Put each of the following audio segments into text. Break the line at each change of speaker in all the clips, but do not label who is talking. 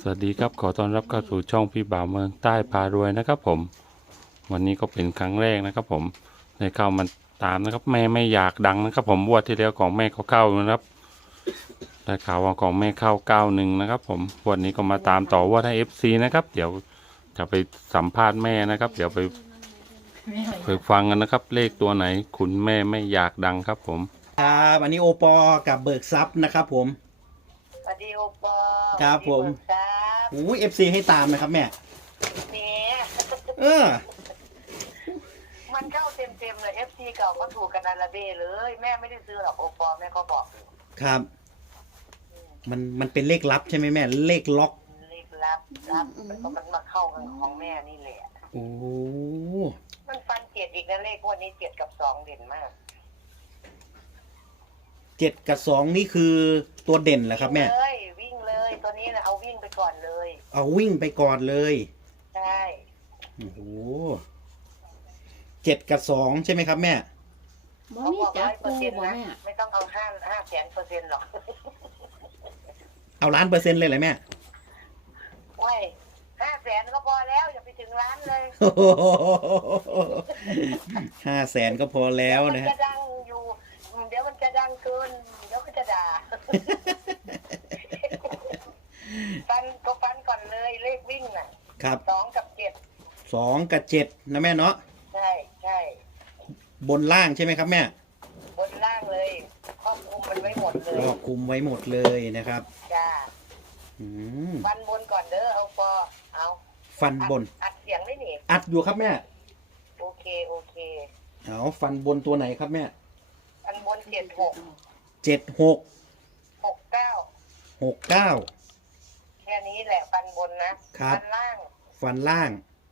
สวัสดีครับขอต้อนรับเข้าสู่ช่องพี่บ่าวเมืองใต้พารวยนะครับผมวันนี้ก็เป็นครั้งแรกนะครับผมได้เข้ามาตามนะครับแม่ไม่อยากดังนะครับผมงวดที่แล้วของแม่เขาเข้านะครับได้ข่าวว่าของแม่เข้า91นะครับผมวันนี้ก็มาตามต่อว่าให้ FC นะครับเดี๋ยวจะไปสัมภาษณ์แม่นะครับเดี๋ยวไปฟังกันนะครับเลขตัวไหนคุณแม่ไม่อยากดังครับผม
ครับอันนี้โอปอกับเบิกทรัพย์นะครับผม
สวัสดีโอปอ
ครับผม
ครับ
โอ้ยFC ให้ตามนะครับแม่
เนี่ย
เออ
มันเข้าเต็มเลย FC เก่าก็ถูกกันอาราเบ้เลยแม่ไม่ได้ซื้อหรอกโอปอแม่ก็บอกอยู่
ครับมันเป็นเลขลับใช่ไหมแม่เลขล็อก
เลขลับมันก็มันมาเข้ากันของแม่นี่แหละ
โอ้
มันฟันเจ็ดอีกนะเลขวันนี้7 กับ 2เด่นมาก
7 กับ 2นี่คือตัวเด่นเหรอครับแม่
วิ่งเลยตัวนี้นะเอาวิ่งไปก่อนเลย
เอาวิ่งไปก่อนเลย
ใช่
โอ้โห7 กับ 2ใช่ไหมครับแม่
เขาบอก100%นะไม่ต้องเอา500,000%หรอก
เอา1,000,000%เลยเหรอแม่
โอ้ย500,000ก็พอแล้วอย่าไปถึงล้านเลย
500,000ก็พอแล้วนะฮะ
จะดังอยู่เดี๋ยวมันจะดังเกินเดี๋ยวก็จะด่าฟันก่อนเลยเลขวิ่งน่ะ
ครับ
2 กับ 7
2 กับ 7นะแม่เนาะ
ใช่
บนล่างใช่ไหมครับแม่
บนล่างเลยครอบคลุมมันไว้หมดเลย
ครอบคลุมไว้หมดเลยนะครับ
จ้าฟันบนก่อนเด้อเอาเอา
ฟันบน
อัดเสียงได้หนิ
อัดอยู่ครับแม่
โอเค
เอาฟันบนตัวไหนครับแม่
ฟันบน
76 69
แค่นี้แหละฟันบนนะครับ
ฟันล่าง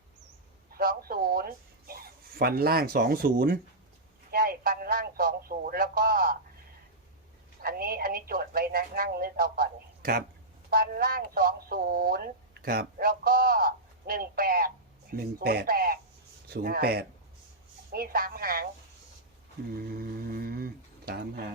20
ฟันล่าง20
ใช่ฟันล่าง20แล้วก็อันนี้โจทย์ไว้นะนั่งนึกเอาก่อน
ครับ
ฟันล่าง20
ครับ
แล้วก็18 08มี3 หาง
3 หาง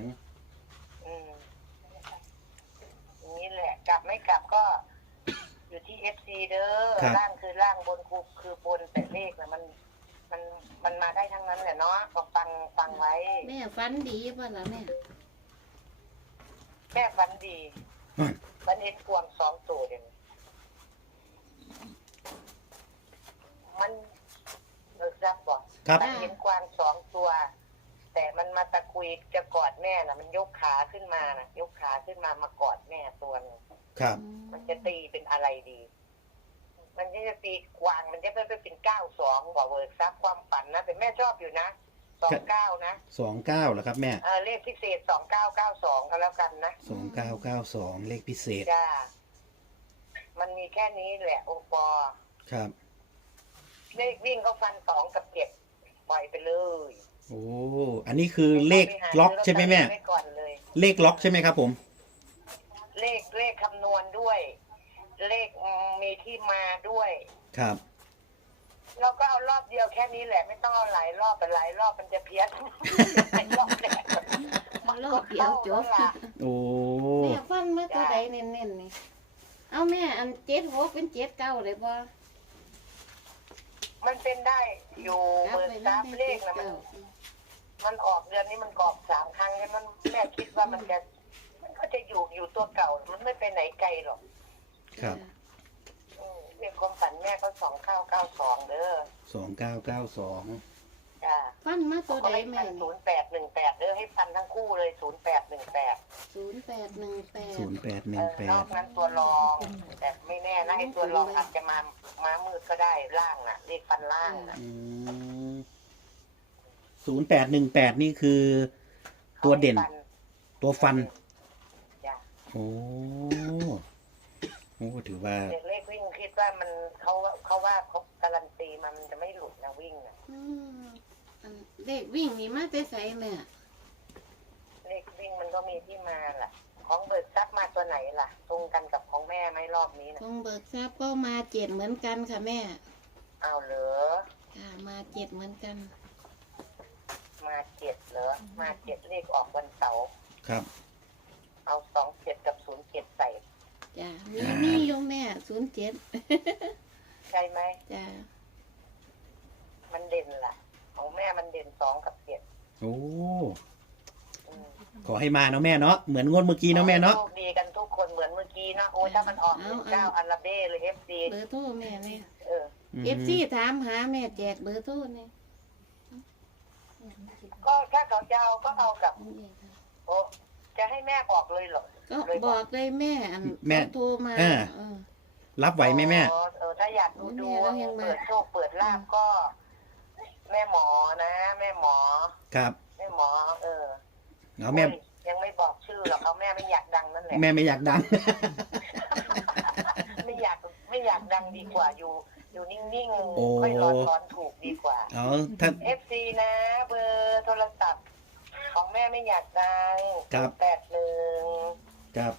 นี่แหละกลับไม่กลับก็อยู่ที่ FC เด้อล่างคือล่างบนคือบนแต่เลขนะมันมาได้ทั้งนั้นแหละเนาะก็ฟังไว้
แม่ฟันดีป่ะล่ะ
แม่ฟันดีมันเห็นกวาง2 ตัวเด่นมันเลิกรับบอกมันเห็นกวาง2 ตัวแต่มันมาตะกุยจะกอดแม่น่ะมันยกขาขึ้นมามากอดแม่ตัวนึง
ครับ
มันจะตีเป็นอะไรดีมันจะตีกวางมันจะไปเป็น92บอกเวิร์กซับความฝันนะแต่แม่ชอบอยู่นะ29นะ
29เหรอครับแม่
เลขพิเศษ2992ก็แล้วกันนะ
2992เลขพิเศษ
จ้ามันมีแค่นี้แหละโอปอ
ครับ
เลขวิ่งก็ฟัน2 กับ 7ปล่อยไปเลย
โอ้อันนี้คือเลขล็อกใช่ไหมแม่เลขล็อกใช่ไหมครับผม
เลขคำนวณด้วยเลขมีที่มาด้วย
ครับ
เราก็เอารอบเดียวแค่นี้แหละไม่ต้องเอาหลายรอบแต่หลายรอบมันจะเพี้ยนรอบแรก
มันรอบเดียวจบ
โอ้
แม่ฟันมาตัวใดเน้นๆนี่เอาแม่อัน76เป็น79เลยป่ะ
มันเป็นได้อยู่เบอร์3เลขนะมันออกเดือนนี้มันกรอบ3 ครั้งแล้วมันแม่คิดว่ามันก็จะอยู่ตัวเก่ามันไม่ไปไหนไกลหรอก
ครับ
เรียกความฝันแม่เขา2992เด้อ
2992
จ้า
ฟันมาตัวใดแม่
0818เด้อให้ฟันทั้งคู่เลย
0818
นอกนั้นตัวรองแต่ไม่แน่นะให้ตัวรองอาจจะมามืดก็ได้ล่างน่ะเลขฟันล่างน่ะ
0818นี่คือตัวเด่นตัวฟัน
จ้ะ
โอ้ถือว่า
เลขวิ่งคิดว่ามันเขาว่าเขาการันตีมันจะไม่หลุดนะวิ่งน่ะ
เลขวิ่งนี่มาแต่ไสแม่
เลขวิ่งมันก็มีที่มาล่ะของเบิกทรัพย์มาตัวไหนล่ะตรงกันกับของแม่ไหมรอบนี้นะ
ของเบิกทรัพย์ก็มา7เหมือนกันค่ะแม่
เอาเหรอ
ค่ะมา7เหมือนกัน
มา7เหรอมา7เลขออกวันเสาร์
ครับ
เอา27กับ07ใส่
จ้ะมีโยมแม่เจ็ด
ใช่ไหม
จ้า
มันเด่นล่ะ ของแม่มันเด่น2 กับ 7
โอ้
อืม
ขอให้มาเนาะแม่เนาะเหมือนงวดเมื่อกี้เนาะแม่เนาะ
โชคดีกันทุกคนเหมือนเมื่อกี้นะโอ้ยถ้ามันออก9อัลลาเบ้เลย FC
เบอร์โทรแม่เนี่ย
เออ
เอฟซีถามหาแม่แจกเบอร์โทรเนี่ย
ก็ถ้าเขาจะเอาก็เอากับโอ้จะให้แม่บอกเลยเหรอ
ก็บอกเลยแม่อัน
แม่
เขาโทรมา
อ่า
เออ
รับไหวไหมแม่
อ๋อถ้าอยากดู
แม่เรายังมา
เปิดโชคเปิดลาบก็ แม่หมอนะแม่หมอ
ครับ
แม่หมอ
เอาแม่
โอ้ยยังไม่บอกชื่อหรอกเอาแม่ไม่อยากดังนั่นแหละ
แม่ไม่อยากดัง
ไม่อยากดังดีกว่าอยู่นิ่ง
โอ้
ๆค่อยร้อนถูกดีกว่า
เอาท่าน
FC นะ เบอร์โทรศัพท์ ของแม่ไม่อยากดัง
ครับ
81
ครับ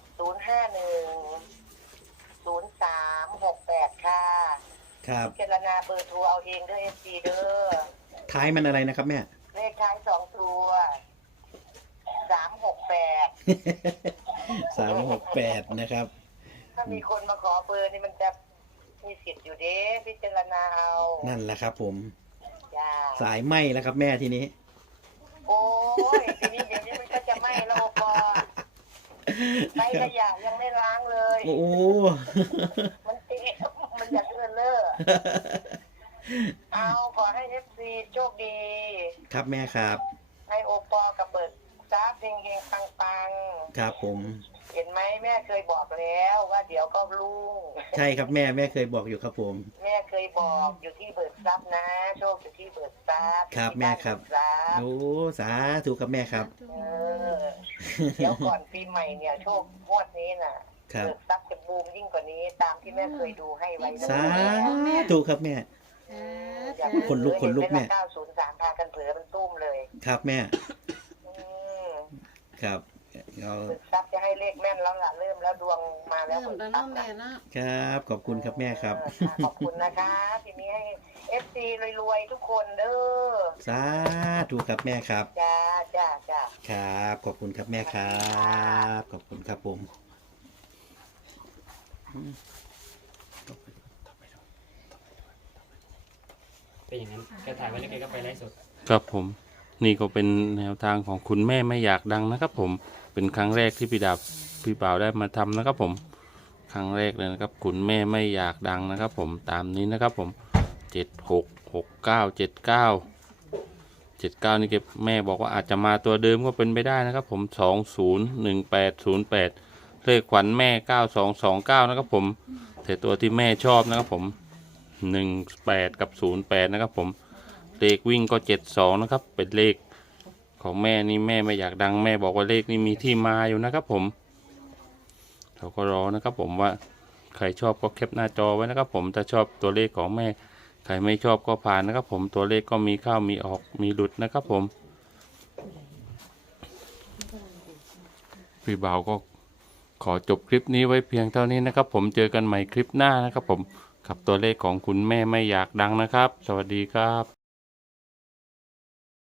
051 0368 ค่ะ
ครับ
พิจารณาเบอร์โทรเอาเองเด้อ FC เด้อ
ท้ายมันอะไรนะครับแม่
เลขท้าย2 ตัว368
368นะครับ
ถ้ามีคนมาขอเบอร์นี่มันจะมีสิทธิ์อยู่เด้พิจารณาเอา
นั่นแหละครับผม
จ้า
สายไหมแล้วครับแม่ทีนี้
โอ้ยทีนี้เดี๋ยวนี้มันก็จะไหม้แล้วพอใช้ขยะยังไม่ล้างเลย
โอ้
มันเจ๊มันอยากเลื่อนเล่อเอาขอให้ FC โชคดี
ครับแม่ครับ
ให้โอปอกับเปิดซับเฮงๆปัง
ครับผม
ๆเห็นไหมแม่เคยบอกแล้วว่าเดี๋ยวก็รุ่ง
ใช่ครับแม่เคยบอกอยู่ครับผม
แม่เคยบอกอยู่ที่เบิกทรัพย์นะ โชคอยู่ที่เบิกทรัพย์
ครับ
ที่
แม่ครับ
านเกทรัพย์
โอ้สาธุครับแม่ครับ
เออเดี๋ยวก่อนปีใหม่เนี่ยโชคงวดนี้น่ะ
ครับ
เบิกทรัพย์จะบูมยิ่งกว่านี้ตามที่แม่เคยดูให้ไว้นะ
สาธุครับแม่
อย่า
ขนลุกแม่
เห็นไห903พากันเผลอมันตุ้มเลย
ครับแม่
อืม
ครับเอา
เบิกทรัพย์จะให้เลขแม่นแล้วล่ะเริ่มแล้วดวงมาแล้ว
เริ่ม
เบิก
แล้ว
ทรั
เนาะ
พย์
แม่
น่ะ
เนาะ
ครับขอบคุณครับแม่ครับ
ขอบคุณนะคะ ทีนี้ให้ FC รวยๆทุกคนเด้อ
สาธุครับแม่ครับ
จ้าจ้าจ้า
ครับขอบคุณครับแม่ครับขอบคุณครับผม
เป็นอย่างนั้นแกถ่ายไว้แล้วแกก็ไปไลฟ์สด
ครับผมนี่ก็เป็นแนวทางของคุณแม่ไม่อยากดังนะครับผมเป็นครั้งแรกที่พี่บ่าวได้มาทำนะครับผมครั้งแรกเลยนะครับคุณแม่ไม่อยากดังนะครับผมตามนี้นะครับผม766979นี่เก็บแม่บอกว่าอาจจะมาตัวเดิมก็เป็นไปได้นะครับผม201808เลขขวัญแม่9229นะครับผมแต่ตัวที่แม่ชอบนะครับผม18กับ08นะครับผมเลขวิ่งก็72นะครับเป็นเลขของแม่นี่แม่ไม่อยากดังแม่บอกว่าเลขนี้มีที่มาอยู่นะครับผมเราก็รอนะครับผมว่าใครชอบก็แคปหน้าจอไว้นะครับผมถ้าชอบตัวเลขของแม่ใครไม่ชอบก็ผ่านนะครับผมตัวเลขก็มีเข้ามีออกมีหลุดนะครับผมพี่บ่าวก็ขอจบคลิปนี้ไว้เพียงเท่านี้นะครับผมเจอกันใหม่คลิปหน้านะครับผมกับตัวเลขของคุณแม่ไม่อยากดังนะครับสวัสดีครับ